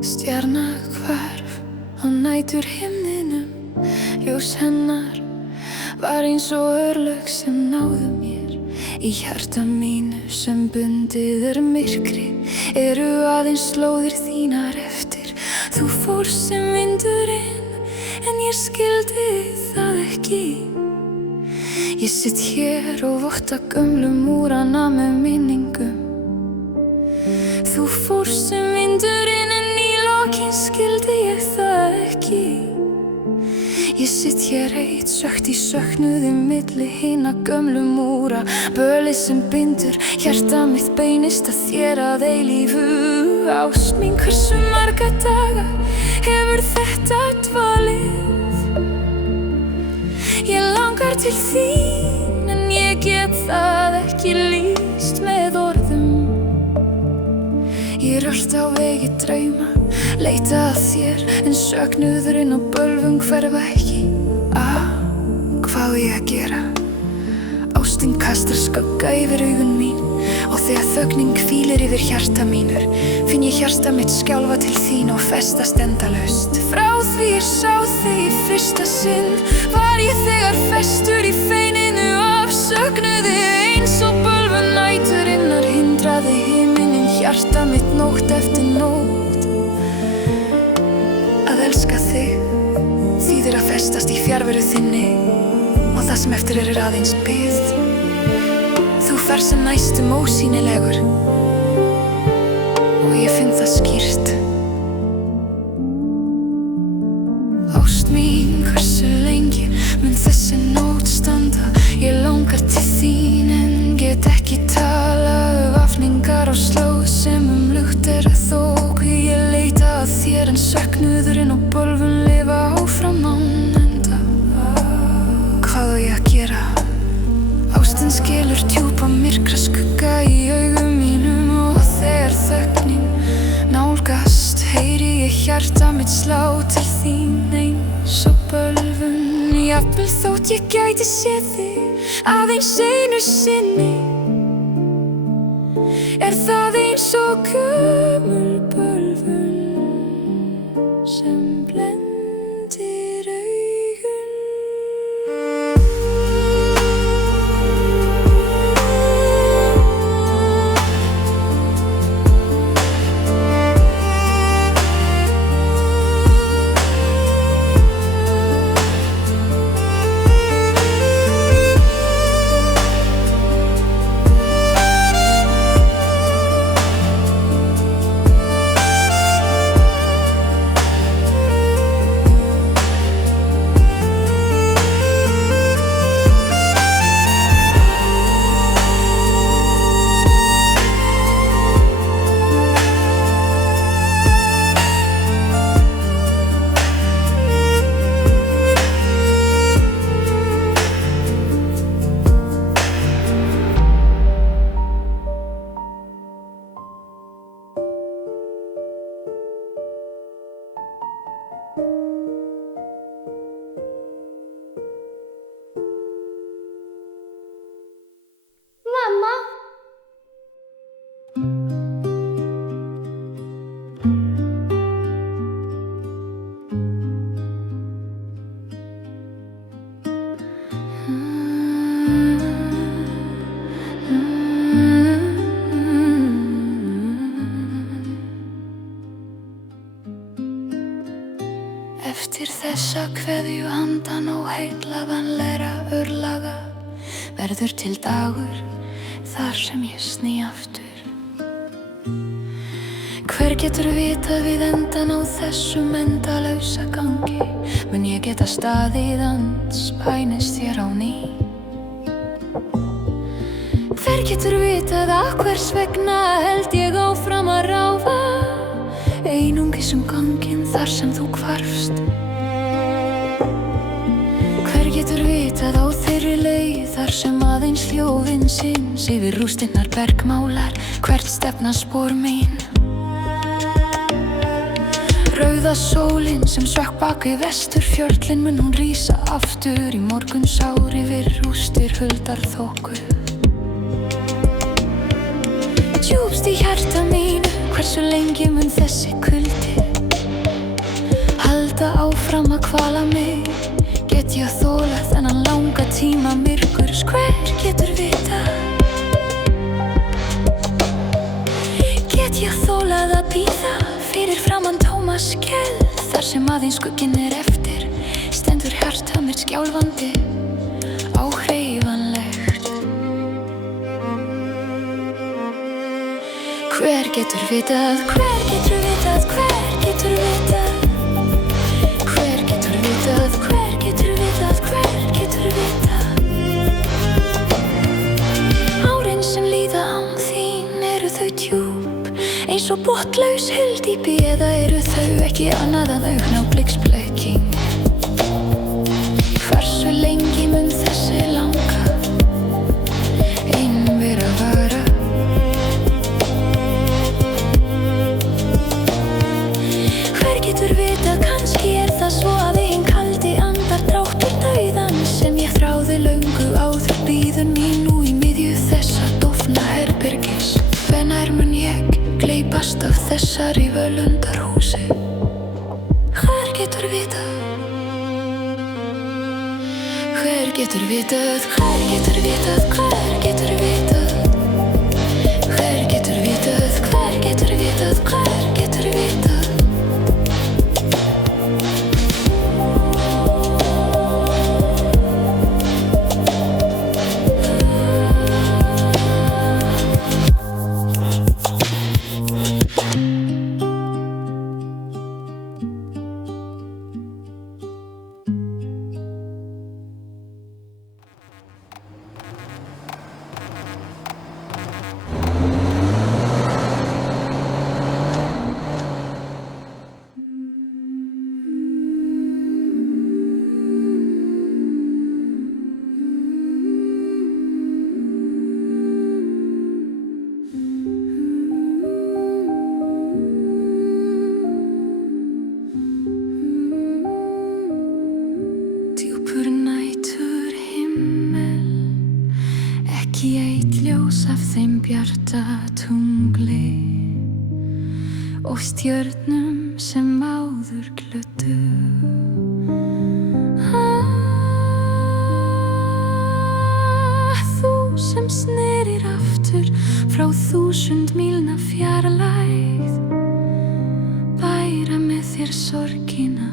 Stjarna hvarf á næturhimninum. Ljós hennar var eins og örlög sem náðu mér. Í hjarta mínu sem bundið myrkri eru aðeins slóðir þínar eftir. Þú fórst sem vindurinn en ég skildi það ekki. Ég sitt hér og votta gömlu múrana með minningum. Þú fórst sem vindurinn en í lokin skildi ég það ekki. Ég sitt hér eitt sökkt í söknuði milli hinna gömlu múra. Bölið sem bindur hjarta mitt beinist að þér að eilífu. Ást mín, hversu marga daga hefur þetta dvalið? Ég langar til þín en ég get það ekki lýst með orðum. Ég rölt á vegi drauma, leita að þér en söknuðurinn og bölvun hverfa ekki. Hvað á ég að gera? Ástin kastar skugga yfir augun mín og þegar þögnin hvílir yfir hjarta mínur finn ég hjarta mitt skjálfa til þín og festast endalaust. Frá því ég sá þig í fyrsta sinn var ég þegar festur í feininu af söknuði. Eins og bölvun næturinnar hindraði himinin hjarta mitt nótt eftir nótt. Að elska þig þýðir að festast í fjarveru þinni og það sem eftir er aðeins bið. Þú ferð sem næstum ósýnilegur og ég finn það skýrt. Ást mín, hversu lengi mun þessi nótt standa? Ég langar til þín en get ekki talað. Vafningar á slóð sem lukt er að þók. Ég leita að þér en söknuðurinn og bölvun lifa áfram án enda. Hvað á ég að gera? Ástin skilur djúpa myrkra skugga í augum mínum og þegar þögnin nálgast heyri ég hjarta mitt slá til þín eins og bölvun. Jafnvel þótt ég gæti séð þig aðeins einu sinni er það eins og gömul bölvun sem blendir augun. Mamma! Eftir þessa kveðju handan og heillavanlegra örlaga verður til dagur þar sem ég sný aftur. Hver getur vitað við endan á þessum endalausa gangi? Mun ég geta staðið andspænis þér á ný? Hver getur vitað að hvers vegna held ég áfram að ráfa einungis ganginn þar sem þú hvarfst? Hver getur vitað á þeirri leið þar sem aðeins hljóðin sinns yfir rústinnar bergmálar hvert stefna spor mín? Rauða sólin sem sökk bak við vesturfjöllin, mun hún rísa aftur í morgunsár yfir rústir huldar þoku? Djúpst í hjarta mínu, hversu lengi mun þessi kuldi halda áfram að kvala mig? Get ég þolað þennan langa tíma myrkurs? Hver getur vitað? Get ég þolað að bíða fyrir framan tóma skell? Þar sem aðeins skugginn eftir, stendur hjarta mér skjálfandi, áhreyfanlegt. Hver getur vitað? Hver getur vitað? Hver getur vitað? Hver getur vitað? Hver getur vitað? Hver getur vitað? Árin sem líða án þín, eru þau djúp eins og botnlaus hyldýpi, eða eru þau ekki annað en augnabliksblekking? Hversu lengi mun þessi langa einvera vara? Hver getur vitað? Kannski það svo að hinn kaldi andardráttur dauðans sem ég þráði löngu áður bíður mín nú í miðju þessa dofna herbergis. Hvenær mun ég gleypast af þessari völundarhúsi? Hver getur vitað? Hver getur vitað? Hver getur vitað? Hver getur vitað? Hver getur vitað? Hver getur vitað? Hver getur vitað? Ekki eitt ljós af þeim bjarta tungli og stjörnum sem áður glöddu. Þú sem snerir aftur frá 1000 mílna fjarlægð, bæra með þér sorgina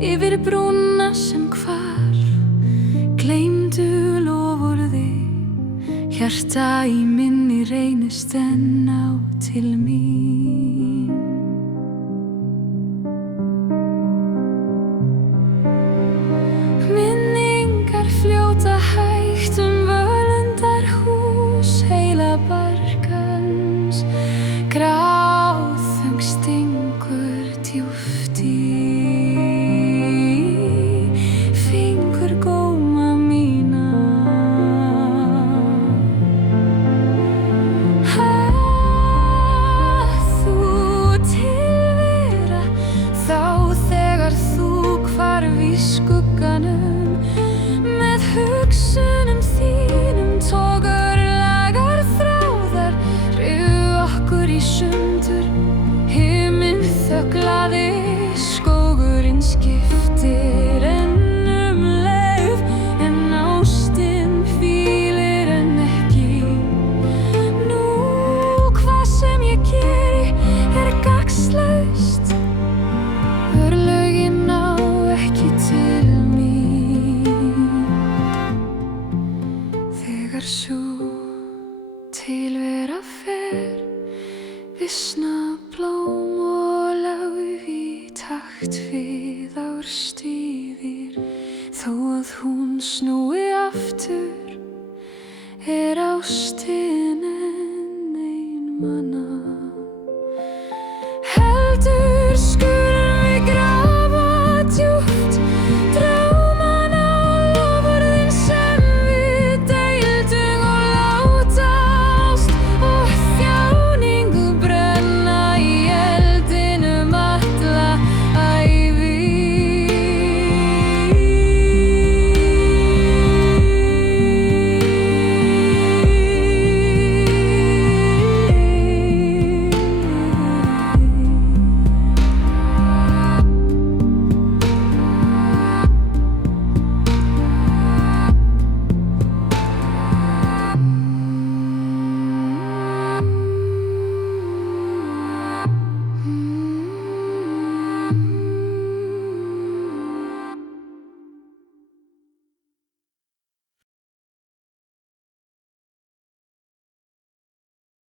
yfir brúna sem hvarf, gleymdu loforði. Hjarta í minni reynist enn á til mín. Minningar fljóta hægt völundarhús heila barkans, gráþöng stingur djúpt í fingur góma mína. Skugganum með hugsunum þínum togar lagar þráðar rifu okkur í sundur. Himinn þöglaði, skógurinn skiptir enn leið, en ástin hvílir enn ekki. Nú hvað sem ég geri gagnslaust, örlögin ná ekki til mín. Þegar sú tilvera fer, visna blóm og lauf í takt við árstíðir, þó að hún snúi